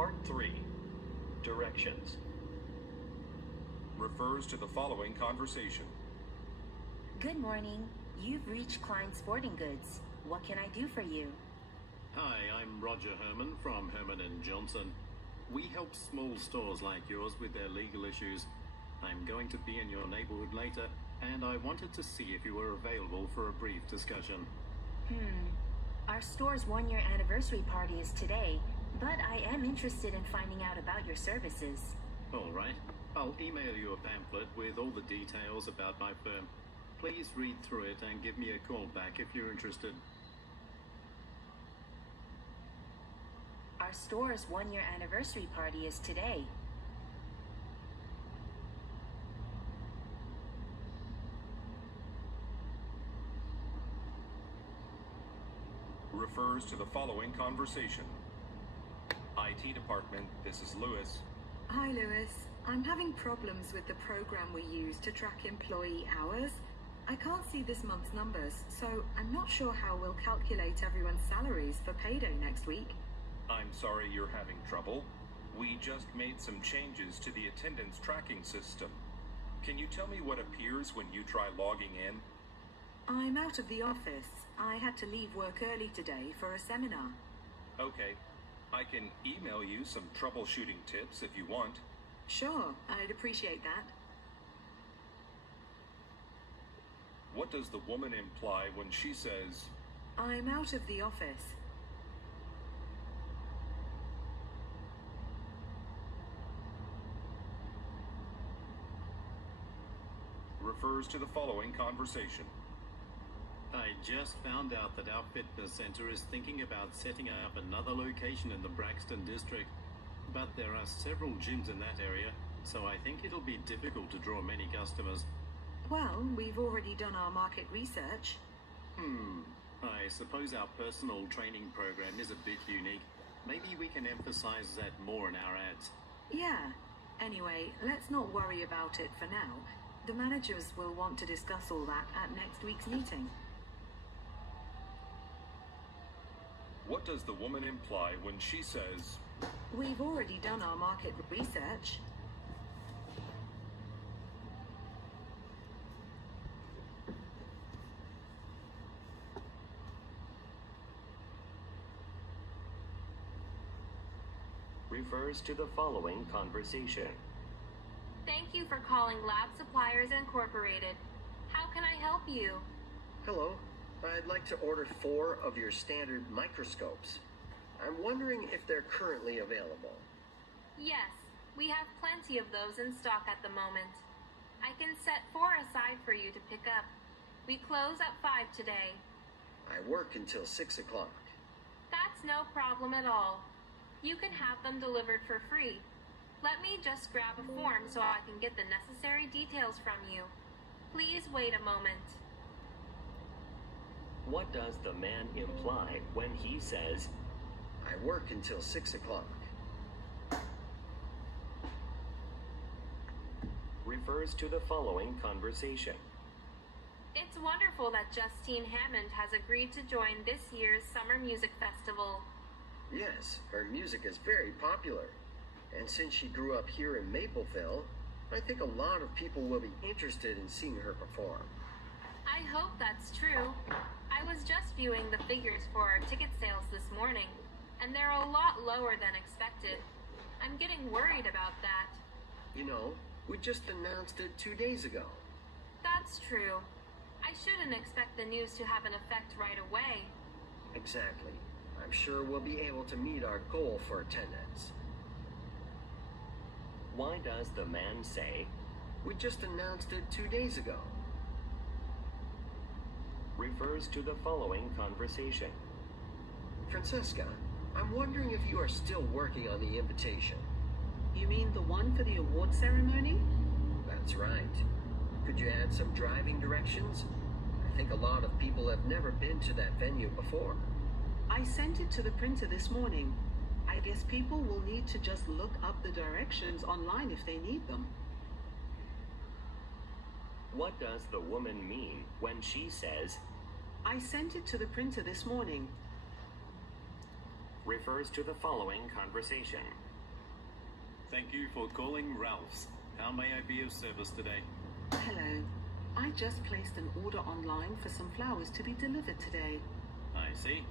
Part 3. Directions. Refers to the following conversation. Good morning. You've reached Klein Sporting Goods. What can I do for you? Hi, I'm Roger Herman from Herman & Johnson. We help small stores like yours with their legal issues. I'm going to be in your neighborhood later, and I wanted to see if you were available for a brief discussion. Our store's one-year anniversary party is today, but I am interested in finding out about your services. All right. I'll email you a pamphlet with all the details about my firm. Please read through it and give me a call back if you're interested. Our store's one-year anniversary party is today. Refers to the following conversation. IT department, this is Lewis. Hi, Lewis. I'm having problems with the program we use to track employee hours. I can't see this month's numbers, so I'm not sure how we'll calculate everyone's salaries for payday next week. I'm sorry you're having trouble. We just made some changes to the attendance tracking system. Can you tell me what appears when you try logging in? I'm out of the office. I had to leave work early today for a seminar. Okay. I can email you some troubleshooting tips if you want. Sure, I'd appreciate that. What does the woman imply when she says, I'm out of the office? refers to the following conversation. I just found out that our fitness center is thinking about setting up another location in the Braxton district, but there are several gyms in that area, so I think it'll be difficult to draw many customers. Well, we've already done our market research. I suppose our personal training program is a bit unique. Maybe we can emphasize that more in our ads. Yeah. Anyway, let's not worry about it for now. The managers will want to discuss all that at next week's meeting. What does the woman imply when she says, We've already done our market research. refers to the following conversation. Thank you for calling Lab Suppliers Incorporated. How can I help you? Hello, I'd like to order 4 of your standard microscopes. I'm wondering if they're currently available. Yes, we have plenty of those in stock at the moment. I can set 4 aside for you to pick up. We close at 5 today. I work until 6 o'clock. That's no problem at all. You can have them delivered for free. Let me just grab a form so I can get the necessary details from you. Please wait a moment. What does the man imply when he says, I work until 6 o'clock. refers to the following conversation. It's wonderful that Justine Hammond has agreed to join this year's Summer Music Festival. Yes, her music is very popular. And since she grew up here in Mapleville, I think a lot of people will be interested in seeing her perform. I hope that's true. I was just viewing the figures for our ticket sales this morning, and they're a lot lower than expected. I'm getting worried about that. You know, we just announced it 2 days ago. That's true. I shouldn't expect the news to have an effect right away. Exactly. I'm sure we'll be able to meet our goal for attendance. Why does the man say, We just announced it 2 days ago. refers to the following conversation. Francesca, I'm wondering if you are still working on the invitation. You mean the one for the award ceremony? That's right. Could you add some driving directions? I think a lot of people have never been to that venue before. I sent it to the printer this morning. I guess people will need to just look up the directions online if they need them. What does the woman mean when she says, I sent it to the printer this morning. refers to the following conversation. Thank you for calling Ralph's. How may I be of service today? Hello. I just placed an order online for some flowers to be delivered today. I see.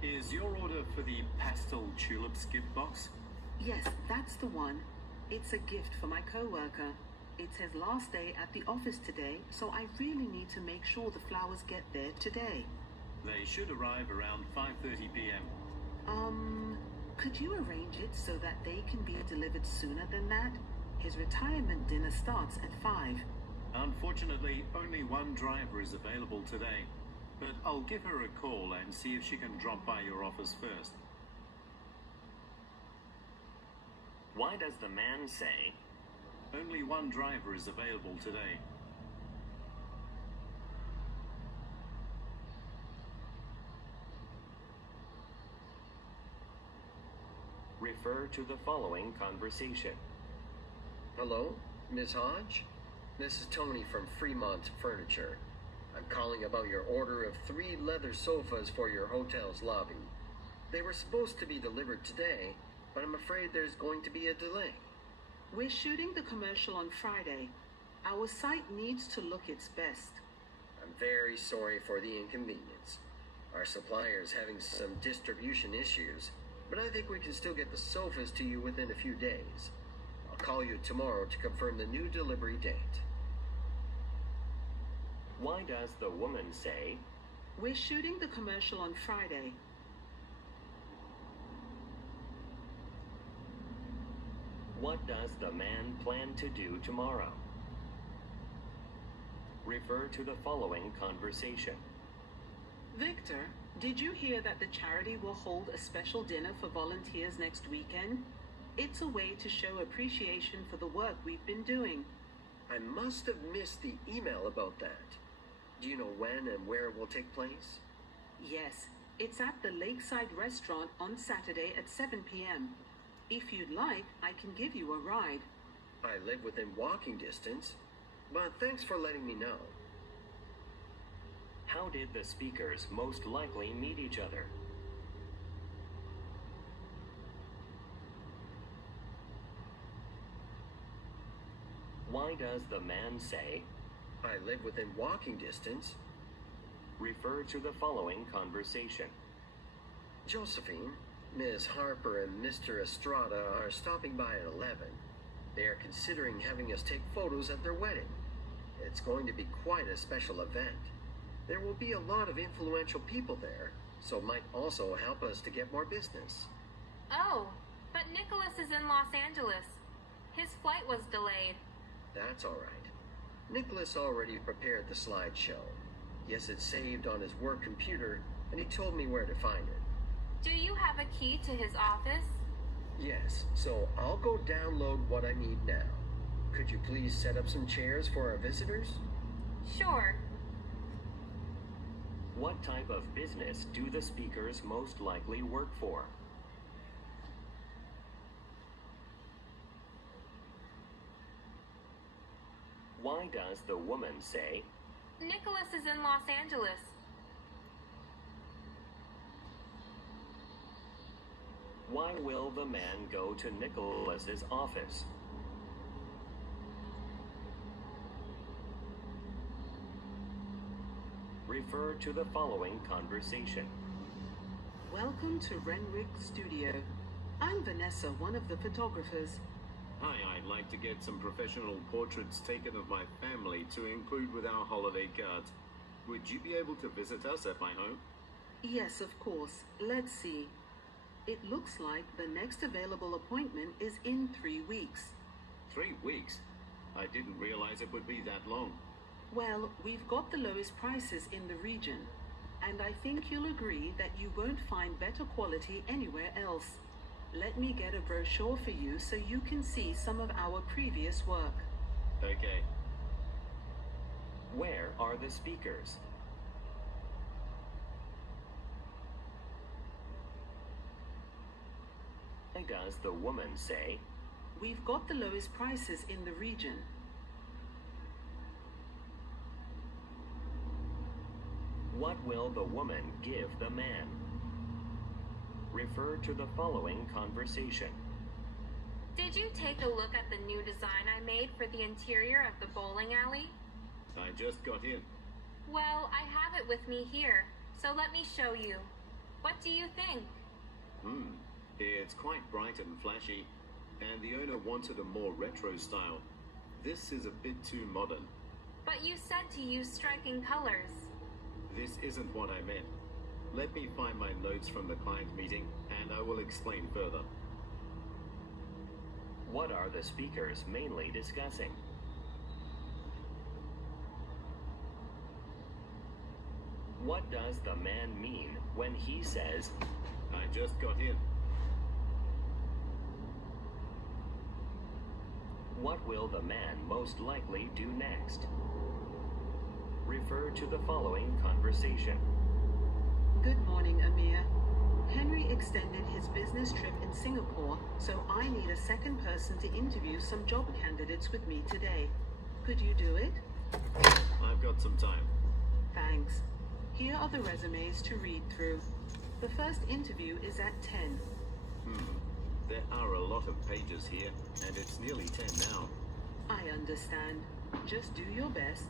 Is your order for the pastel tulips gift box? Yes, that's the one. It's a gift for my co-worker. It's his last day at the office today, so I really need to make sure the flowers get there today. They should arrive around 5:30 p.m. Could you arrange it so that they can be delivered sooner than that? His retirement dinner starts at 5. Unfortunately, only one driver is available today, but I'll give her a call and see if she can drop by your office first. Why does the man say, Only one driver is available today. refer to the following conversation? Hello, Miss Hodge? This is Tony from Fremont Furniture. I'm calling about your order of 3 leather sofas for your hotel's lobby. They were supposed to be delivered today, but I'm afraid there's going to be a delay. We're shooting the commercial on Friday. Our site needs to look its best. I'm very sorry for the inconvenience. Our supplier's having some distribution issues, but I think we can still get the sofas to you within a few days. I'll call you tomorrow to confirm the new delivery date. Why does the woman say, We're shooting the commercial on Friday. what does the man plan to do tomorrow? Refer to the following conversation. Victor, did you hear that the charity will hold a special dinner for volunteers next weekend? It's a way to show appreciation for the work we've been doing. I must have missed the email about that. Do you know when and where it will take place? Yes, it's at the Lakeside Restaurant on Saturday at 7 p.m. If you'd like, I can give you a ride. I live within walking distance, but thanks for letting me know. How did the speakers most likely meet each other? Why does the man say, I live within walking distance. refer to the following conversation? Josephine, Ms. Harper, and Mr. Estrada are stopping by at 11. They are considering having us take photos at their wedding. It's going to be quite a special event. There will be a lot of influential people there, so it might also help us to get more business. Oh, but Nicholas is in Los Angeles. His flight was delayed. That's all right. Nicholas already prepared the slideshow. He has it saved on his work computer, and he told me where to find it. Do you have a key to his office? Yes, so I'll go download what I need now. Could you please set up some chairs for our visitors? Sure. What type of business do the speakers most likely work for? Why does the woman say, Nicholas is in Los Angeles. why will the man go to Nicholas's office? Refer to the following conversation. Welcome to Renwick Studio. I'm Vanessa, one of the photographers. Hi, I'd like to get some professional portraits taken of my family to include with our holiday cards. Would you be able to visit us at my home? Yes, of course. Let's see. It looks like the next available appointment is in 3 weeks. 3 weeks? I didn't realize it would be that long. Well, we've got the lowest prices in the region, and I think you'll agree that you won't find better quality anywhere else. Let me get a brochure for you so you can see some of our previous work. Okay. Where are the speakers? Why does the woman say, We've got the lowest prices in the region. what will the woman give the man? Refer to the following conversation. Did you take a look at the new design I made for the interior of the bowling alley? I just got in. Well, I have it with me here, so let me show you. What do you think? It's quite bright and flashy, and the owner wanted a more retro style. This is a bit too modern. But you said to use striking colors. This isn't what I meant. Let me find my notes from the client meeting, and I will explain further. What are the speakers mainly discussing? What does the man mean when he says, I just got in. what will the man most likely do next? Refer to the following conversation. Good morning, Amir. Henry extended his business trip in Singapore, so I need a second person to interview some job candidates with me today. Could you do it? I've got some time. Thanks. Here are the resumes to read through. The first interview is at 10. There are a lot of pages here, and it's nearly 10 now. I understand. Just do your best.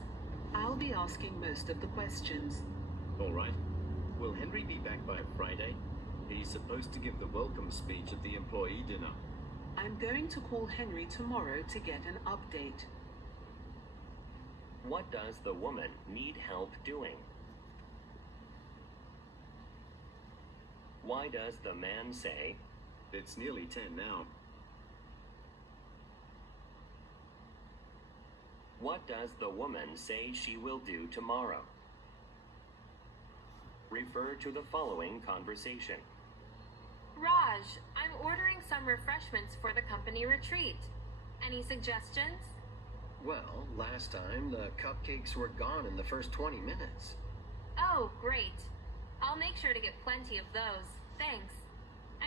I'll be asking most of the questions. All right. Will Henry be back by Friday? He's supposed to give the welcome speech at the employee dinner. I'm going to call Henry tomorrow to get an update. What does the woman need help doing? Why does the man say, It's nearly 10 now. what does the woman say she will do tomorrow? Refer to the following conversation. Raj, I'm ordering some refreshments for the company retreat. Any suggestions? Well, last time the cupcakes were gone in the first 20 minutes. Oh, great. I'll make sure to get plenty of those. Thanks.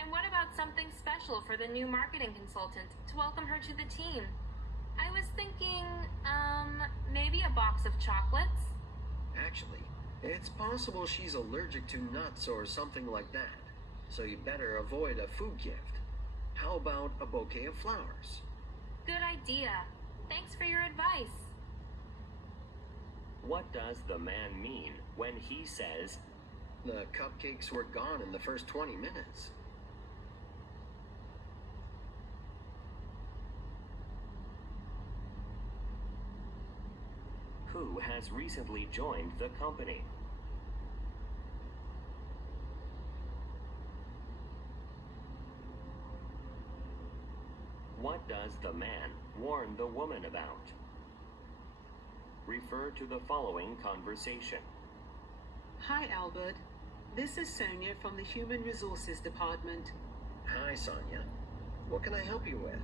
And what about something special for the new marketing consultant to welcome her to the team? I was thinking, maybe a box of chocolates? Actually, it's possible she's allergic to nuts or something like that, so you better avoid a food gift. How about a bouquet of flowers? Good idea. Thanks for your advice. What does the man mean when he says, The cupcakes were gone in the first 20 minutes. who has recently joined the company? What does the man warn the woman about? Refer to the following conversation. Hi, Albert. This is Sonia from the Human Resources Department. Hi, Sonia. What can I help you with?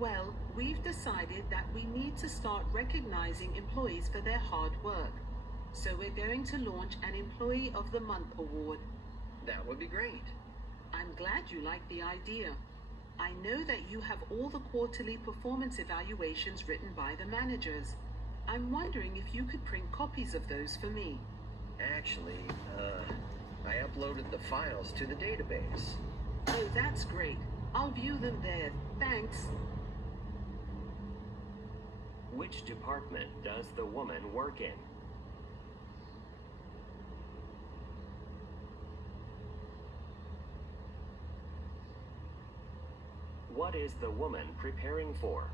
Well, we've decided that we need to start recognizing employees for their hard work. So we're going to launch an Employee of the Month award. That would be great. I'm glad you like the idea. I know that you have all the quarterly performance evaluations written by the managers. I'm wondering if you could print copies of those for me. Actually, I uploaded the files to the database. Oh, that's great. I'll view them there. Thanks. Which department does the woman work in? What is the woman preparing for?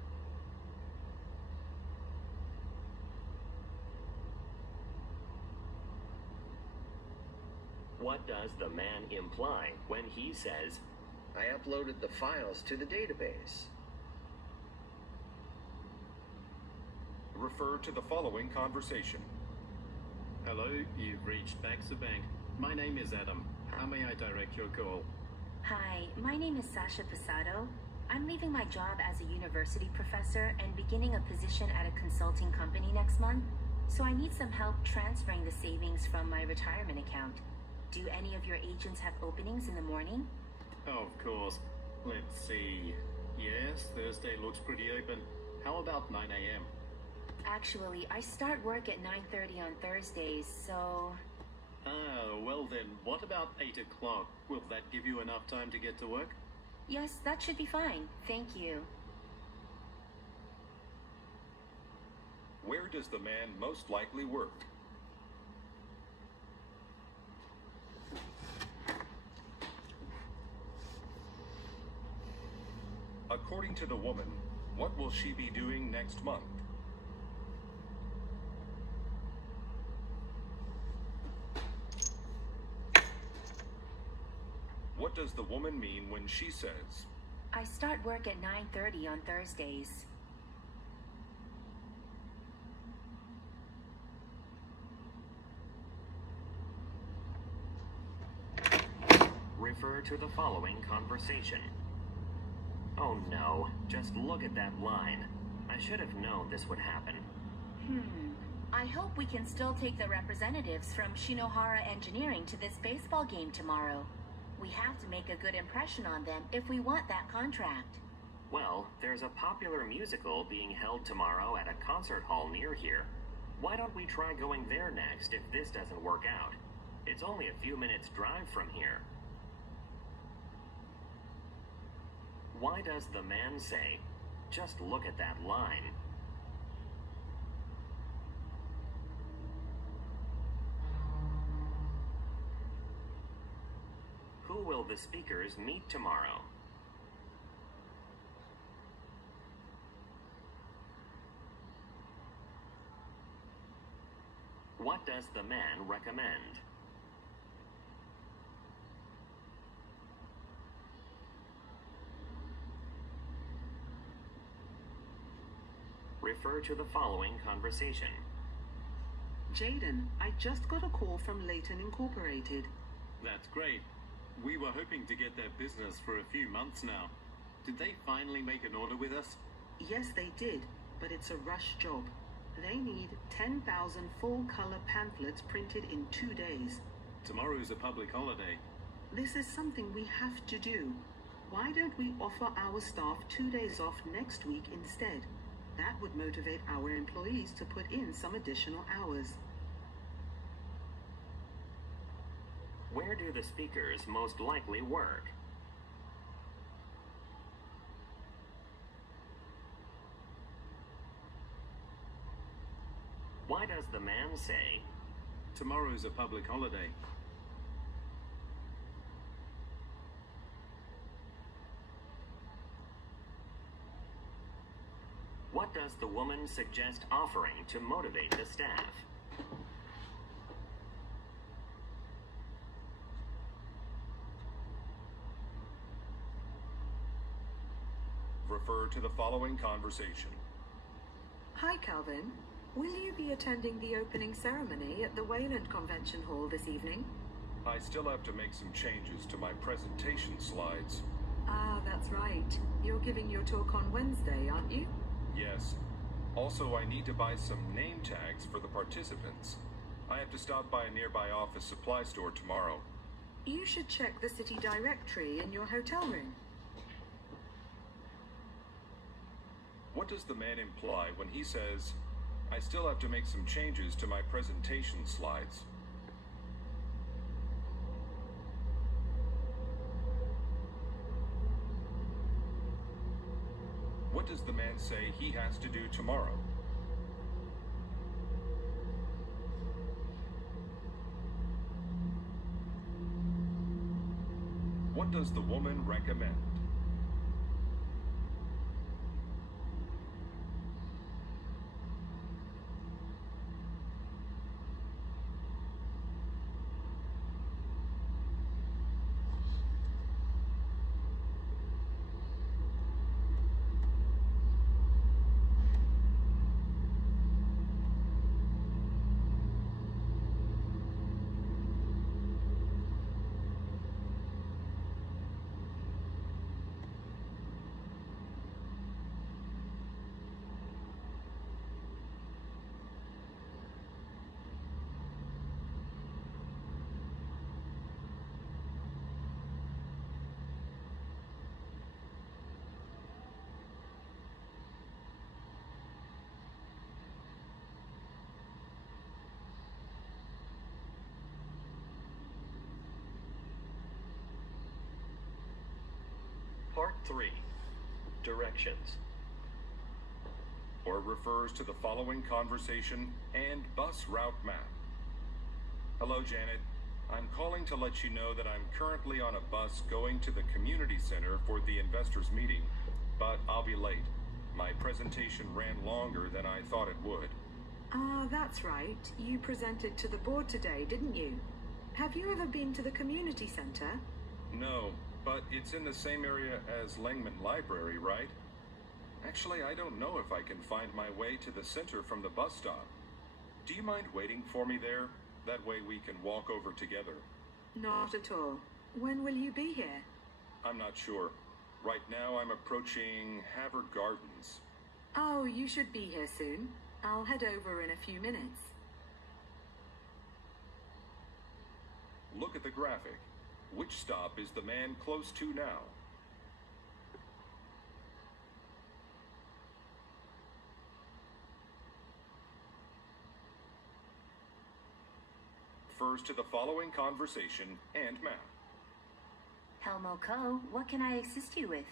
What does the man imply when he says, I uploaded the files to the database. Refer to the following conversation. Hello, you've reached Baxter Bank. My name is Adam. How may I direct your call? Hi, my name is Sasha Posado. I'm leaving my job as a university professor and beginning a position at a consulting company next month, so I need some help transferring the savings from my retirement account. Do any of your agents have openings in the morning? Of course. Let's see. Yes, Thursday looks pretty open. How about 9 a.m.? Actually, I start work at 9:30 on Thursdays, so... Well then, what about 8 o'clock? Will that give you enough time to get to work? Yes, that should be fine. Thank you. Where does the man most likely work? According to the woman, what will she be doing next month? What does the woman mean when she says, I start work at 9:30 on Thursdays. Refer to the following conversation. Oh no, just look at that line. I should have known this would happen. I hope we can still take the representatives from Shinohara Engineering to this baseball game tomorrow. We have to make a good impression on them if we want that contract. Well, there's a popular musical being held tomorrow at a concert hall near here. Why don't we try going there next if this doesn't work out? It's only a few minutes' drive from here. Why does the man say, just look at that line? Who will the speakers meet tomorrow? What does the man recommend? Refer to the following conversation. Jaden, I just got a call from Layton Incorporated. That's great. We were hoping to get their business for a few months now. Did they finally make an order with us? Yes, they did, but it's a rush job. They need 10,000 full-color pamphlets printed in 2 days. Tomorrow's a public holiday. This is something we have to do. Why don't we offer our staff 2 days off next week instead? That would motivate our employees to put in some additional hours. Where do the speakers most likely work? Why does the man say, Tomorrow's a public holiday. what does the woman suggest offering to motivate the staff? Refer to the following conversation. Hi, Calvin. Will you be attending the opening ceremony at the Wayland Convention Hall this evening? I still have to make some changes to my presentation slides. Ah, that's right. You're giving your talk on Wednesday, aren't you? Yes. Also, I need to buy some name tags for the participants. I have to stop by a nearby office supply store tomorrow. You should check the city directory in your hotel room. What does the man imply when he says, I still have to make some changes to my presentation slides? What does the man say he has to do tomorrow? What does the woman recommend? 3. Directions. Or refers to the following conversation and bus route map. Hello, Janet. I'm calling to let you know that I'm currently on a bus going to the community center for the investors meeting, but I'll be late. My presentation ran longer than I thought it would. That's right. You presented to the board today, didn't you? Have you ever been to the community center? No, but it's in the same area as Langman Library, right? Actually, I don't know if I can find my way to the center from the bus stop. Do you mind waiting for me there? That way we can walk over together. Not at all. When will you be here? I'm not sure. Right now I'm approaching Haver Gardens. Oh, you should be here soon. I'll head over in a few minutes. Look at the graphic. Which stop is the man close to now? Refers to the following conversation and map. Helmo Co., what can I assist you with?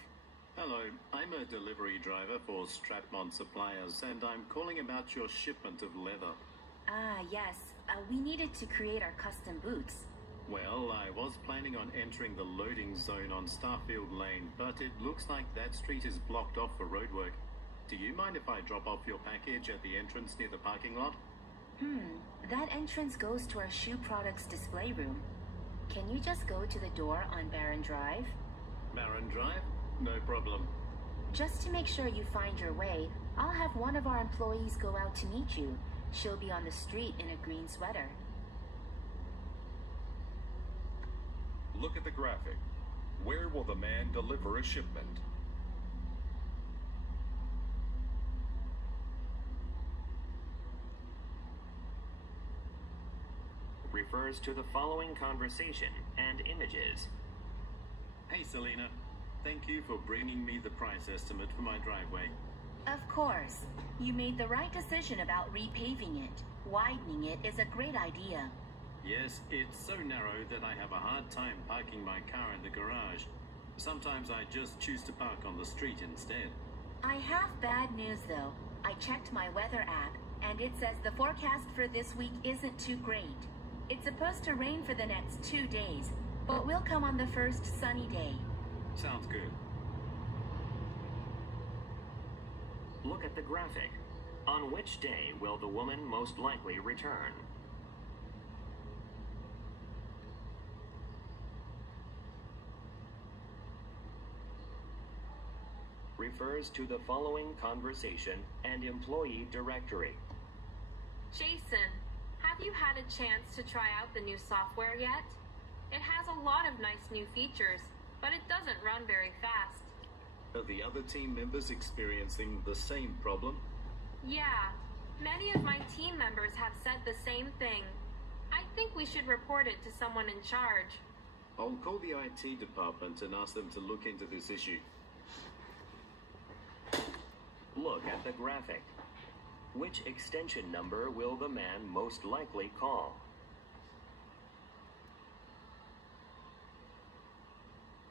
Hello, I'm a delivery driver for Stratmont Suppliers, and I'm calling about your shipment of leather. Ah, yes. We needed to create our custom boots. Well, I was planning on entering the loading zone on Starfield Lane, but it looks like that street is blocked off for roadwork. Do you mind if I drop off your package at the entrance near the parking lot? That entrance goes to our shoe products display room. Can you just go to the door on Barron Drive? Barron Drive? No problem. Just to make sure you find your way, I'll have one of our employees go out to meet you. She'll be on the street in a green sweater. Look at the graphic. Where will the man deliver a shipment? Refers to the following conversation and images. Hey, Selena. Thank you for bringing me the price estimate for my driveway. Of course. You made the right decision about repaving it. Widening it is a great idea. Yes, it's so narrow that I have a hard time parking my car in the garage. Sometimes I just choose to park on the street instead. I have bad news though. I checked my weather app, and it says the forecast for this week isn't too great. It's supposed to rain for the next 2 days, but we'll come on the first sunny day. Sounds good. Look at the graphic. On which day will the woman most likely return? Refers to the following conversation and employee directory. Jason, have you had a chance to try out the new software yet? It has a lot of nice new features, but it doesn't run very fast. Are the other team members experiencing the same problem? Yeah, many of my team members have said the same thing. I think we should report it to someone in charge. I'll call the IT department and ask them to look into this issue. Look at the graphic. Which extension number will the man most likely call?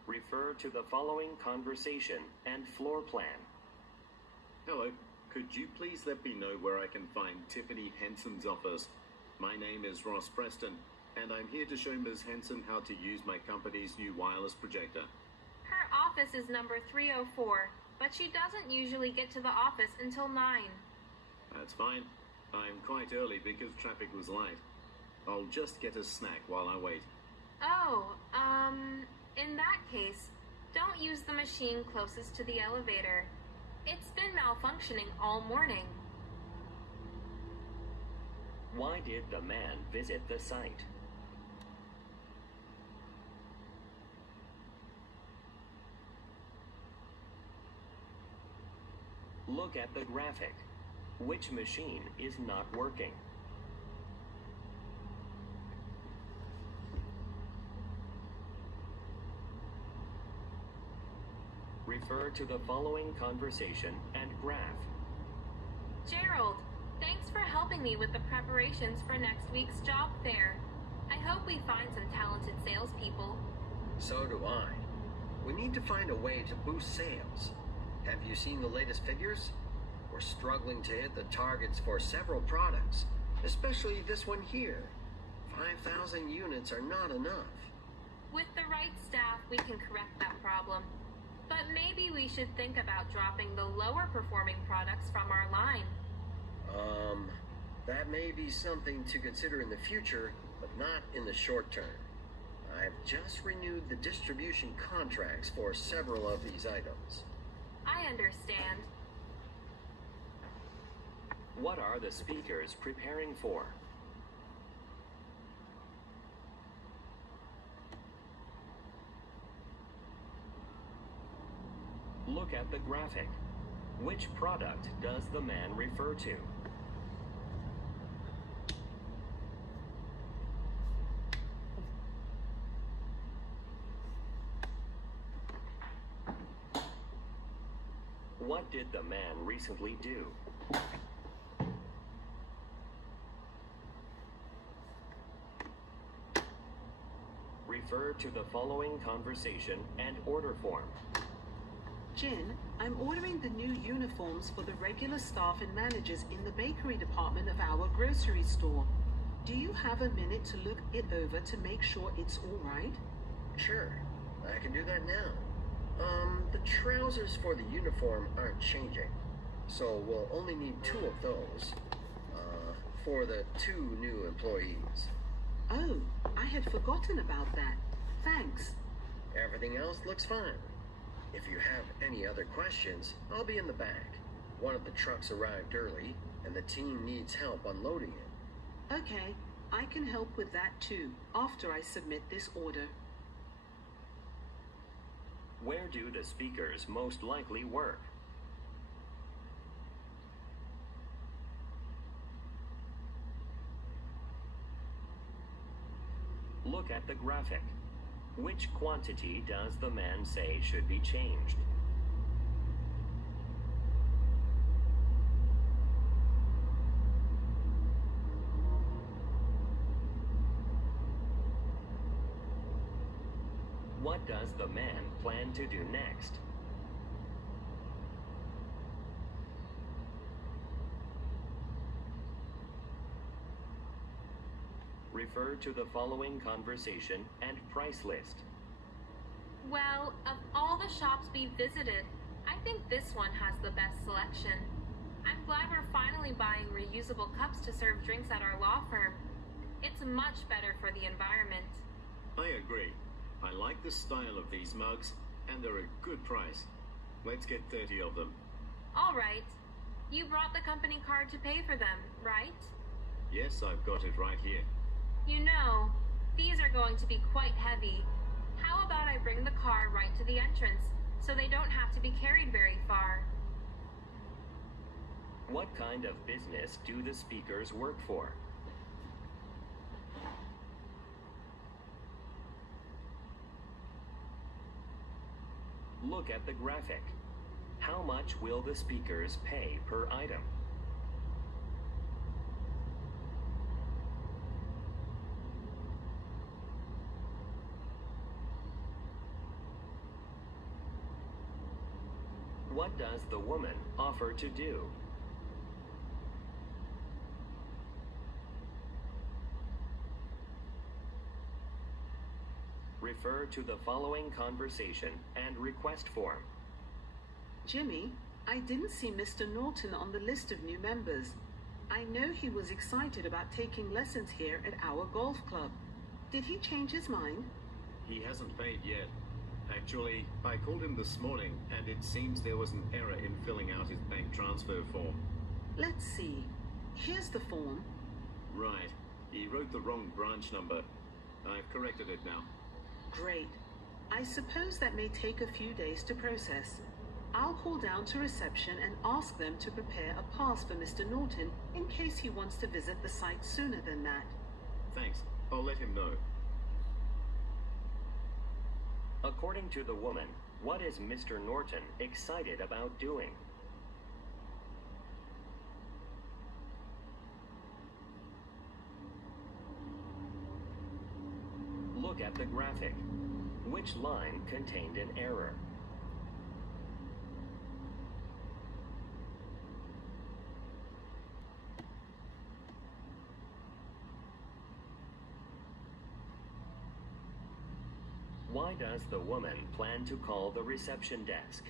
Refer to the following conversation and floor plan. Hello, could you please let me know where I can find Tiffany Henson's office? My name is Ross Preston, and I'm here to show Ms. Henson how to use my company's new wireless projector. Her office is number 304, but she doesn't usually get to the office until 9. That's fine. I'm quite early because traffic was light. I'll just get a snack while I wait. Oh, in that case, don't use the machine closest to the elevator. It's been malfunctioning all morning. Why did the man visit the site? Look at the graphic. Which machine is not working? Refer to the following conversation and graph. Gerald, thanks for helping me with the preparations for next week's job fair. I hope we find some talented salespeople. So do I. We need to find a way to boost sales. Have you seen the latest figures? We're struggling to hit the targets for several products, especially this one here. 5,000 units are not enough. With the right staff, we can correct that problem. But maybe we should think about dropping the lower performing products from our line. That may be something to consider in the future, but not in the short term. I've just renewed the distribution contracts for several of these items. I understand. What are the speakers preparing for? Look at the graphic. Which product does the man refer to? What did the man recently do? Refer to the following conversation and order form. Jin, I'm ordering the new uniforms for the regular staff and managers in the bakery department of our grocery store. Do you have a minute to look it over to make sure it's all right? Sure, I can do that now. The trousers for the uniform aren't changing, so we'll only need 2 of those, for the 2 new employees. Oh, I had forgotten about that. Thanks. Everything else looks fine. If you have any other questions, I'll be in the back. One of the trucks arrived early, and the team needs help unloading it. Okay, I can help with that too, after I submit this order. Where do the speakers most likely work? Look at the graphic. Which quantity does the man say should be changed? What does the man plan to do next? Refer to the following conversation and price list. Well, of all the shops we visited, I think this one has the best selection. I'm glad we're finally buying reusable cups to serve drinks at our law firm. It's much better for the environment. I agree. I like the style of these mugs, and they're a good price. Let's get 30 of them. All right. You brought the company card to pay for them, right? Yes, I've got it right here. You know, these are going to be quite heavy. How about I bring the car right to the entrance, so they don't have to be carried very far? What kind of business do the speakers work for? Look at the graphic. How much will the speakers pay per item? What does the woman offer to do? Refer to the following conversation and request form. Jimmy, I didn't see Mr. Norton on the list of new members. I know he was excited about taking lessons here at our golf club. Did he change his mind? He hasn't paid yet. Actually, I called him this morning, and it seems there was an error in filling out his bank transfer form. Let's see. Here's the form. Right. He wrote the wrong branch number. I've corrected it now. Great. I suppose that may take a few days to process. I'll call down to reception and ask them to prepare a pass for Mr. Norton in case he wants to visit the site sooner than that. Thanks. I'll let him know. According to the woman, what is Mr. Norton excited about doing? Look at the graphic. which line contained an error. Why does the woman plan to call the reception desk?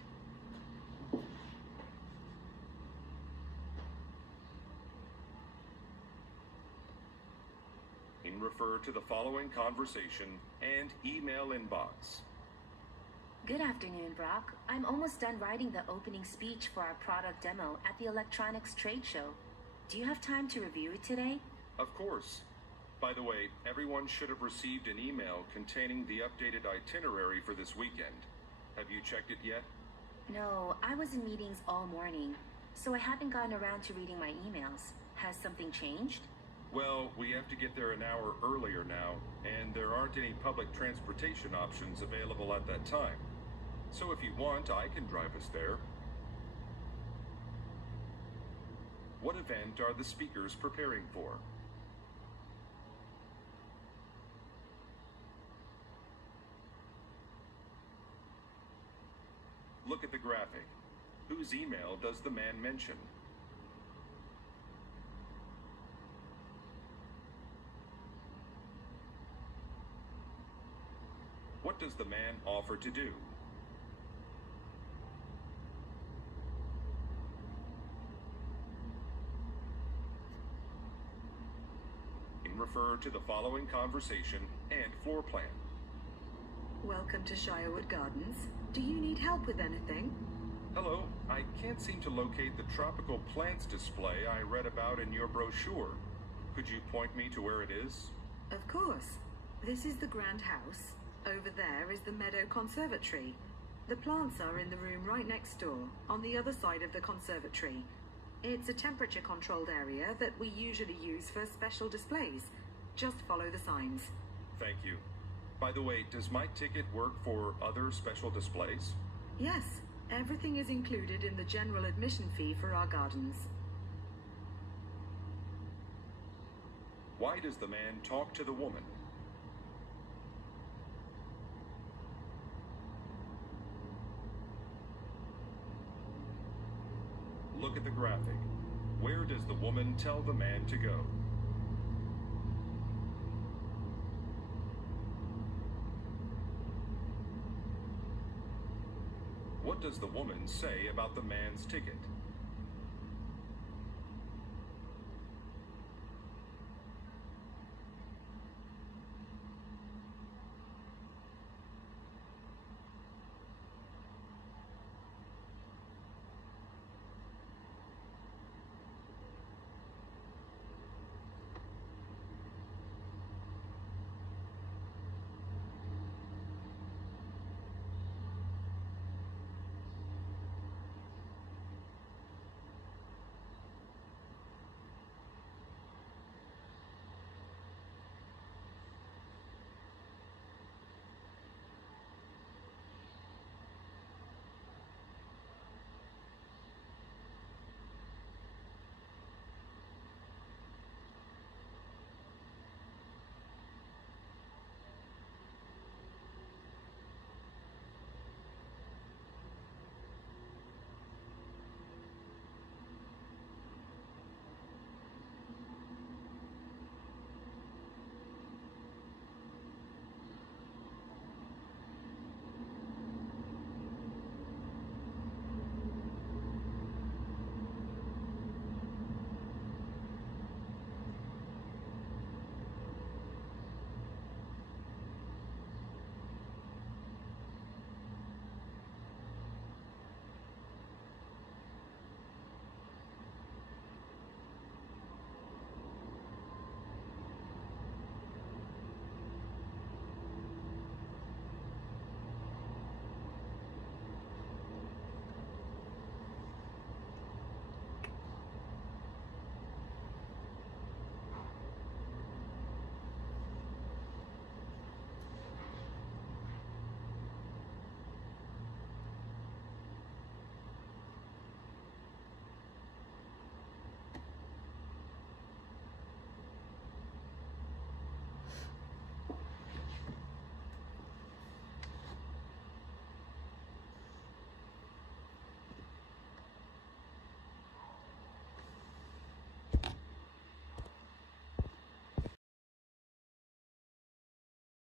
Refer to the following conversation and email inbox. Good afternoon, Brock. I'm almost done writing the opening speech for our product demo at the electronics trade show. Do you have time to review it today? Of course. By the way, everyone should have received an email containing the updated itinerary for this weekend. Have you checked it yet? No, I was in meetings all morning, so I haven't gotten around to reading my emails. Has something changed? Well, we have to get there an hour earlier now, and there aren't any public transportation options available at that time. So if you want, I can drive us there. What event are the speakers preparing for? Look at the graphic. Whose email does the man mention? What does the man offer to do? Refer to the following conversation and floor plan. Welcome to Shirewood Gardens. Do you need help with anything? Hello, I can't seem to locate the tropical plants display I read about in your brochure. Could you point me to where it is? Of course. This is the Grand House. Over there is the Meadow Conservatory. The plants are in the room right next door, on the other side of the conservatory. It's a temperature-controlled area that we usually use for special displays. Just follow the signs. Thank you. By the way, does my ticket work for other special displays? Yes, everything is included in the general admission fee for our gardens. Why does the man talk to the woman? Look at the graphic. Where does the woman tell the man to go? What does the woman say about the man's ticket?